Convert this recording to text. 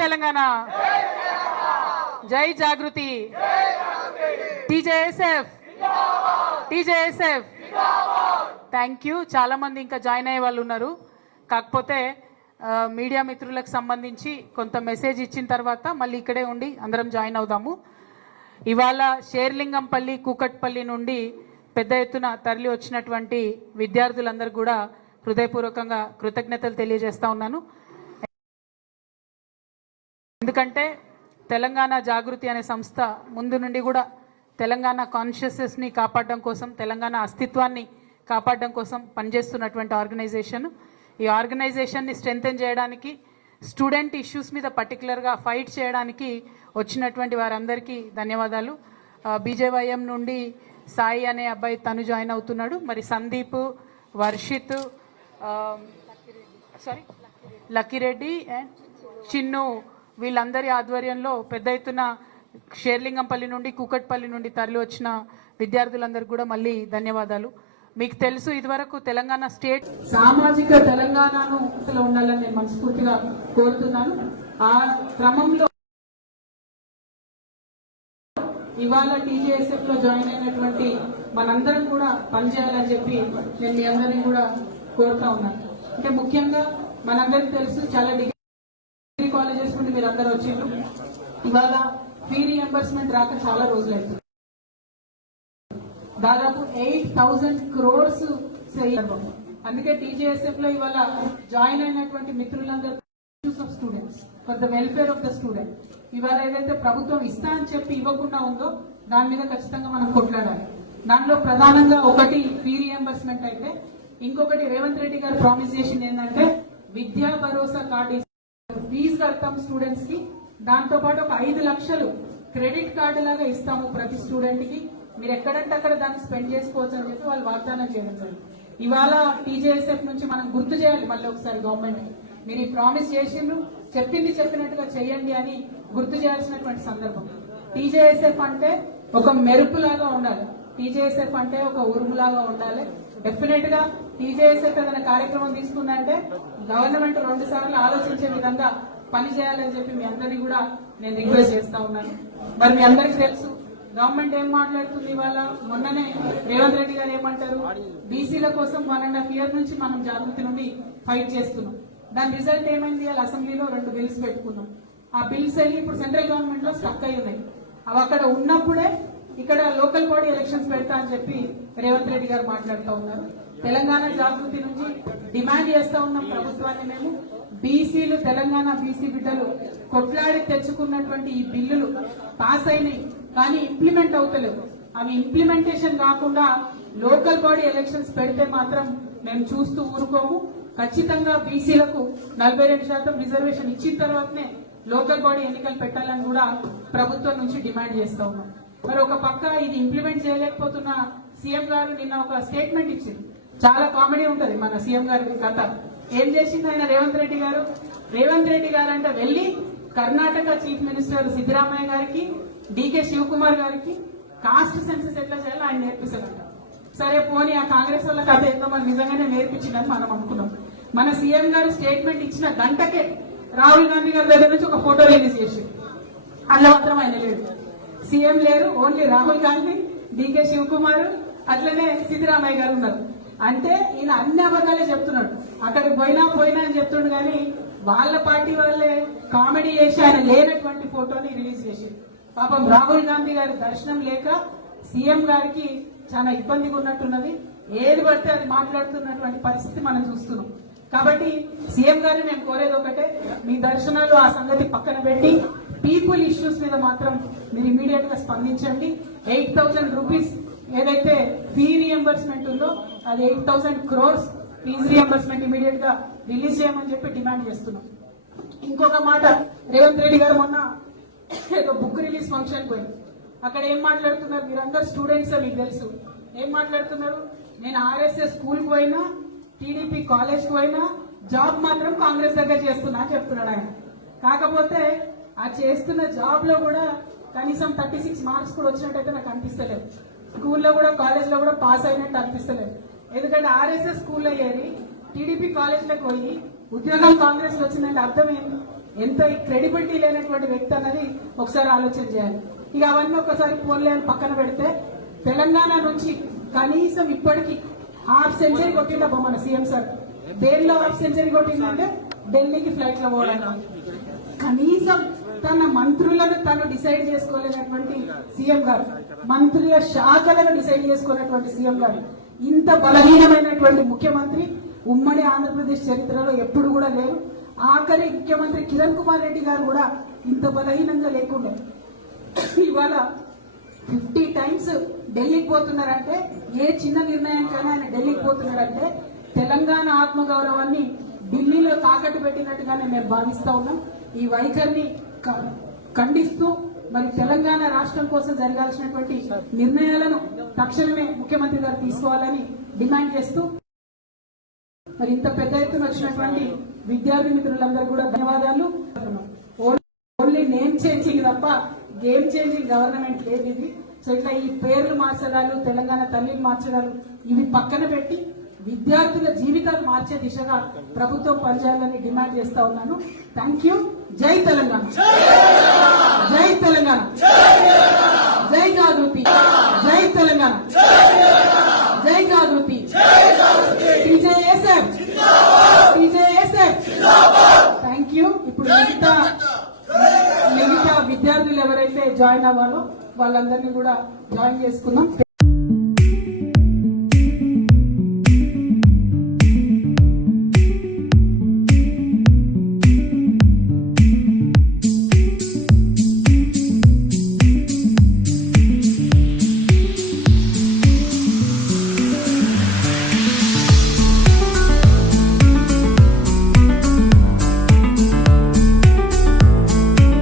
తెలంగాణ. జై జాగృతి. టీజేఎస్ఎఫ్. టీజేఎస్ఎఫ్. Thank you చాలా మంది ఇంకా జాయిన్ అయ్యే వాళ్ళు ఉన్నారు. కాకపోతే మీడియా మిత్రులకు సంబంధించి కొంత మెసేజ్ ఇచ్చిన తర్వాత మళ్ళీ ఇక్కడే ఉండి అందరం జాయిన్ అవుదాము. ఇవాళ షేర్లింగంపల్లి కూకట్పల్లి నుండి పెద్ద ఎత్తున తరలి వచ్చినటువంటి విద్యార్థులందరూ కూడా హృదయపూర్వకంగా కృతజ్ఞతలు తెలియజేస్తా ఉన్నాను. ఎందుకంటే తెలంగాణ జాగృతి అనే సంస్థ ముందు నుండి కూడా తెలంగాణ కాన్షియస్నెస్ని కాపాడడం కోసం తెలంగాణ అస్తిత్వాన్ని కాపాడడం కోసం పనిచేస్తున్నటువంటి ఆర్గనైజేషన్. ఈ ఆర్గనైజేషన్ని స్ట్రెంగ్తెన్ చేయడానికి స్టూడెంట్ ఇష్యూస్ మీద పర్టికులర్గా ఫైట్ చేయడానికి వచ్చినటువంటి వారందరికీ ధన్యవాదాలు. బీజేవైఎం నుండి సాయి అనే అబ్బాయి తను జాయిన్ అవుతున్నాడు. మరి సందీప్ వర్షిత్ సారీ లక్కిరెడ్డి అండ్ చిన్ను. వీళ్ళందరి ఆధ్వర్యంలో పెద్ద ఎత్తున షేర్లింగంపల్లి నుండి కూకట్పల్లి నుండి తరలి వచ్చిన విద్యార్థులందరికీ కూడా మళ్ళీ ధన్యవాదాలు. మీకు తెలుసు ఇదివరకు తెలంగాణ స్టేట్ సామాజిక తెలంగాణను ఉండాలని నేను మనస్ఫూర్తిగా కోరుతున్నాను. ఆ క్రమంలో ఇవాళ టీజేఎస్ఎఫ్లో జాయిన్ అయినటువంటి మనందరం కూడా పనిచేయాలని చెప్పి నేను మీ అందరినీ కూడా కోరుతా ఉన్నాను. అంటే ముఖ్యంగా మనందరికీ తెలుసు చాలా డిగ్రీ కాలేజెస్ నుండి మీరు అందరూ వచ్చిండ్రు. ఇవాళ ఫీ రియంబర్స్మెంట్ రాక చాలా రోజులు అవుతుంది దాదాపు ఎయిట్ థౌజండ్ క్రోర్స్ అందుకే టీజేఎస్ఎఫ్లో ఇవాళ జాయిన్ అయినటువంటి మిత్రులందరూ of students for the welfare of the student ఇవాళ ఏదైతే ప్రభుత్వం ఇస్తా అని చెప్పి ఇవ్వకుండా ఉందో దాని మీద ఖచ్చితంగా మనం కొట్లాడాలి. దానిలో ప్రధానంగా ఒకటి ఫీ రియంబర్స్మెంట్ అయితే ఇంకొకటి రేవంత్ రెడ్డి గారు ప్రామిస్ చేసింది ఏంటంటే విద్యా భరోసా కార్డు ఫీజు కడతాం స్టూడెంట్స్కి. దాంతో పాటు ఒక ఐదు లక్షలు క్రెడిట్ కార్డు లాగా ఇస్తాము ప్రతి స్టూడెంట్కి. మీరు ఎక్కడంటే అక్కడ దాన్ని స్పెండ్ చేసుకోవచ్చు అని చెప్పి వాళ్ళు వాగ్దానం చేయడం జరిగింది. ఇవాళ టీజేఎస్ఎఫ్ నుంచి మనం గుర్తు చేయాలి మళ్ళీ ఒకసారి గవర్నమెంట్ మీరు ఈ ప్రామిస్ చేసిండ్రు చెప్పింది చెప్పినట్టుగా చేయండి అని గుర్తు చేయాల్సినటువంటి సందర్భం. టీజేఎస్ఎఫ్ అంటే ఒక మెరుపులాగా ఉండాలి. టీజేఎస్ఎఫ్ అంటే ఒక ఉరుములాగా ఉండాలి. డెఫినెట్గా టీజేఎస్ఎఫ్ ఏదైనా కార్యక్రమం తీసుకుందంటే గవర్నమెంట్ రెండు సార్లు ఆలోచించే విధంగా పని చేయాలని చెప్పి మీ అందరినీ కూడా నేను రిక్వెస్ట్ చేస్తా ఉన్నాను. మరి మీ అందరికీ తెలుసు గవర్నమెంట్ ఏం మాట్లాడుతుంది ఇవాళ? మొన్ననే రేవంత్ రెడ్డి గారు ఏమంటారు? బీసీల కోసం వన్ అండ్ హాఫ్ ఇయర్ నుంచి మనం జాగృతి నుండి ఫైట్ చేస్తున్నాం. దాని రిజల్ట్ ఏమైంది? వాళ్ళ అసెంబ్లీలో రెండు బిల్స్ పెట్టుకున్నాం. ఆ బిల్స్ వెళ్ళి ఇప్పుడు సెంట్రల్ గవర్నమెంట్లో స్టక్ అయి ఉన్నాయి. అవి అక్కడ ఉన్నప్పుడే ఇక్కడ లోకల్ బాడీ ఎలక్షన్స్ పెడతా అని చెప్పి రేవంత్ రెడ్డి గారు మాట్లాడుతూ ఉన్నారు. తెలంగాణ జాగృతి నుంచి డిమాండ్ చేస్తా ఉన్నాం ప్రభుత్వాన్ని మేము. బీసీలు తెలంగాణ బీసీ బిడ్డలు కొట్లాడి తెచ్చుకున్నటువంటి ఈ బిల్లులు పాస్ అయినాయి కానీ ఇంప్లిమెంట్ అవుతలేవు. అవి ఇంప్లిమెంటేషన్ కాకుండా లోకల్ బాడీ ఎలక్షన్స్ పెడితే మాత్రం మేము చూస్తూ ఊరుకోము. ఖచ్చితంగా బీసీలకు నలభై రెండు శాతం రిజర్వేషన్ ఇచ్చిన తర్వాతనే లోకల్ బాడీ ఎన్నికలు పెట్టాలని కూడా ప్రభుత్వం నుంచి డిమాండ్ చేస్తా ఉన్నాం. మరి ఒక పక్క ఇది ఇంప్లిమెంట్ చేయలేకపోతున్న సీఎం గారు నిన్న ఒక స్టేట్మెంట్ ఇచ్చింది. చాలా కామెడీ ఉంటుంది మన సీఎం గారి కథ. ఏం చేసింది ఆయన రేవంత్ రెడ్డి గారు? రేవంత్ రెడ్డి గారు అంటే వెళ్ళి కర్ణాటక చీఫ్ మినిస్టర్ సిద్దరామయ్య గారికి డీకే శివకుమార్ గారికి కాస్ట్ సెన్సెస్ ఎట్లా చేయాలో ఆయన నేర్పిస్తారంట సరే పోనీ ఆ కాంగ్రెస్ వాళ్ళ కథ ఏందో మనం నిజంగానే నేర్పించిందని మనం అనుకున్నాం. మన సీఎం గారు స్టేట్మెంట్ ఇచ్చిన గంటకే రాహుల్ గాంధీ గారి దగ్గర నుంచి ఒక ఫోటో రిలీజ్ చేసి అందులో మాత్రం ఆయన లేడు. సీఎం లేరు ఓన్లీ రాహుల్ గాంధీ డీకే శివకుమార్ అట్లనే సిద్ధరామయ్య గారు ఉన్నారు. అంటే ఈయన అన్ని అబద్ధాలే చెప్తున్నాడు. అక్కడికి పోయినా పోయినా అని చెప్తుండు కానీ వాళ్ళ పార్టీ వాళ్ళే కామెడీ చేసి ఆయన లేనటువంటి ఫోటోని రిలీజ్ చేసింది పాపం రాహుల్ గాంధీ గారి దర్శనం లేక సీఎం గారికి చాలా ఇబ్బందిగా ఉన్నట్టున్నది. ఏది పడితే అది మాట్లాడుతున్నటువంటి పరిస్థితి మనం చూస్తున్నాం. కాబట్టి సీఎం గారిని మేము కోరేది ఒకటే మీ దర్శనాలు ఆ సంగతి పక్కన పెట్టి పీపుల్ ఇష్యూస్ మీద మాత్రం మీరు ఇమీడియట్గా స్పందించండి. ఎయిట్ థౌసండ్ రూపీస్ ఏదైతే ఫీ రియంబర్స్మెంట్ ఉందో అది eight thousand crores fees reimbursement ఇమీడియట్గా రిలీజ్ చేయమని చెప్పి డిమాండ్ చేస్తున్నాం. ఇంకొక మాట రేవంత్ రెడ్డి గారు మొన్న ఏదో బుక్ రిలీజ్ ఫంక్షన్ పోయింది. అక్కడ ఏం మాట్లాడుతున్నారు మీరందరు స్టూడెంట్స్ మీకు తెలుసు. ఏం మాట్లాడుతున్నారు? నేను ఆర్ఎస్ఎస్ స్కూల్కి పోయినా టీడీపీ కాలేజ్కి పోయినా జాబ్ మాత్రం కాంగ్రెస్ దగ్గర చేస్తున్నా అని చెప్తున్నాడు ఆయన. కాకపోతే ఆ చేస్తున్న జాబ్లో కూడా కనీసం థర్టీ సిక్స్ మార్క్స్ కూడా వచ్చినట్టయితే నాకు అనిపిస్తలేదు. స్కూల్లో కూడా కాలేజ్లో కూడా పాస్ అయినట్టు అనిపిస్తలేదు. ఎందుకంటే ఆర్ఎస్ఎస్ స్కూల్లో ఏరి టీడీపీ కాలేజ్ పోయి ఉద్యోగం కాంగ్రెస్లో వచ్చిందంటే అర్థం ఏంటి ఎంత క్రెడిబిలిటీ లేనటువంటి వ్యక్తి అన్నది ఒకసారి ఆలోచన చేయాలి. ఇక అవన్నీ ఒకసారి ఫోన్లే పక్కన పెడితే తెలంగాణ నుంచి కనీసం ఇప్పటికి హాఫ్ సెంచరీ కొట్టిండ మన సీఎం సార్. దేనిలో హాఫ్ సెంచరీ కొట్టిందంటే ఢిల్లీకి ఫ్లైట్లో పోవడానికి. మంత్రులను తను డిసైడ్ చేసుకోలేనటువంటి సీఎం గారు. మంత్రుల శాఖలను డిసైడ్ చేసుకున్నటువంటి సీఎం గారు. ఇంత బలహీనమైనటువంటి ముఖ్యమంత్రి ఉమ్మడి ఆంధ్రప్రదేశ్ చరిత్రలో ఎప్పుడు కూడా లేరు. ఆఖరి ముఖ్యమంత్రి కిరణ్ కుమార్ రెడ్డి గారు కూడా ఇంత బలహీనంగా లేకుండే. ఇవాళ ఫిఫ్టీ టైమ్స్ ఢిల్లీకి పోతున్నారంటే ఏ చిన్న నిర్ణయానికైనా ఆయన ఢిల్లీకి పోతున్నారంటే తెలంగాణ ఆత్మగౌరవాన్ని ఢిల్లీలో తాకట్టు పెట్టినట్టుగానే మేము భావిస్తా ఉన్నాం. ఈ వైఖరిని ఖండిస్తూ మరి తెలంగాణ రాష్ట్రం కోసం జరగాల్సినటువంటి నిర్ణయాలను తక్షణమే ముఖ్యమంత్రి గారు తీసుకోవాలని డిమాండ్ చేస్తూ మరి ఇంత పెద్ద ఎత్తున వచ్చినటువంటి విద్యార్థి మిత్రులందరూ కూడా ధన్యవాదాలు. ఓన్లీ నేమ్ చేంజింగ్ తప్ప గేమ్ చేంజింగ్ గవర్నమెంట్ లేదు ఇది. సో ఇట్లా ఈ పేర్లు మార్చడాలు తెలంగాణ తల్లిని మార్చడాలు ఇవి పక్కన పెట్టి విద్యార్థుల జీవితాలు మార్చే దిశగా ప్రభుత్వం పనిచేయాలని డిమాండ్ చేస్తా ఉన్నాను. Thank you. జై తెలంగాణ. జై తెలంగాణ. జై జాగృతి జై తెలంగాణ. జై జాగృతి టీజేఎస్ఎఫ్. టీజేఎస్ఎఫ్. Thank you. ఇప్పుడు మిగతా మిగతా విద్యార్థులు ఎవరైతే జాయిన్ అవ్వాలో వాళ్ళందరినీ కూడా జాయిన్ చేసుకున్నాం